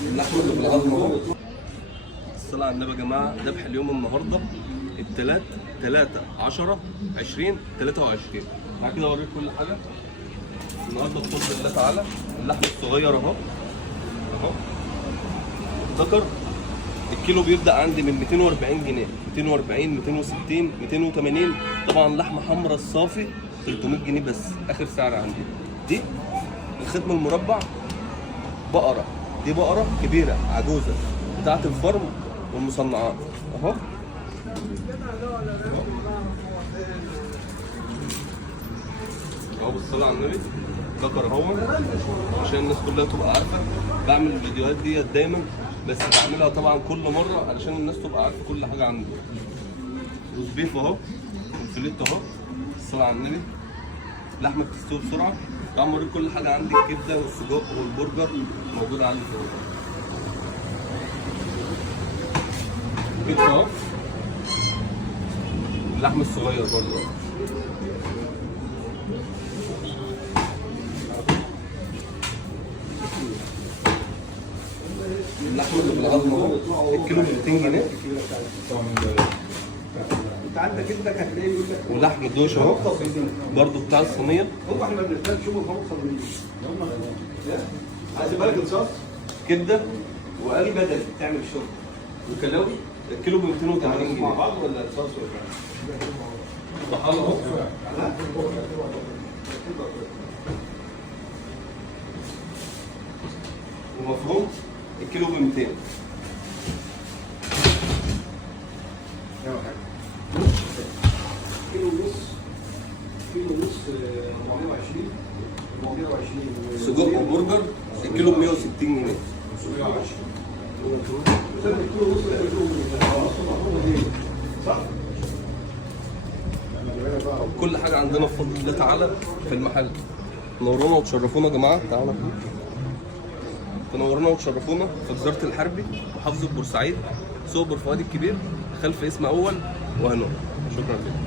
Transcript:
اللحمه اللي بالعظم اهو. الصلاة على النبي يا جماعه. ذبح اليوم النهارده التلات 3/10/2023. بعد كده اوريك كل حاجه النهارده بفضل الله تعالى. اللحم الصغير اهو اهو ذكر. الكيلو بيبدا عندي من 240 جنيه، 240 260 280. طبعا لحمه حمراء الصافي 300 جنيه بس اخر سعر عندي. دي الختم المربع بقره، دي بقره كبيره عجوزه بتاعه الفرم والمصنعات اهو. اهو بالصلاه على النبي ذكر اهو عشان الناس كلها تبقى عارفه. بعمل الفيديوهات ديت دايما بس بعملها طبعا كل مره علشان الناس تبقى عارفه كل حاجه عندي. روز بيف اهو والفيليت اهو بالصلاه على النبي. لحمه بتستوي بسرعه. طبعا بوريك كل حاجه عندي. الكبده والسجق والبرجر موجوده عندي في الأوضة. كبده اهو. اللحم الصغير برضه اللحمه اللي بالعظم اهو. الكيلو ب 200 جنيه. انت عندك ابنك هتلاقيه يقول لك ولحم الدوش اهو برضه بتاع الصينيه. هو احنا ما بنحتاجش شوف الخمس صغيرين. عايز بالك الصوص كبده وقال بدل تعمل شغل وكلاوي الكيلو ب 280 مع جنيه. بعض ولا الصوص ولا طحال اهو. ومفروم الكيلو ب 200. كيلو ونص 420 سجق وبرجر الكيلو ب 160 جنيه. صح؟ كل حاجه عندنا بفضل الله تعالى في المحل. تنورونا وتشرفونا يا جماعه. تعالوا تنورونا وتشرفونا في وزاره الحربي محافظه بورسعيد، سوق بورفؤاد الكبير، خلف اسم اول وهنو. شكرا لكم.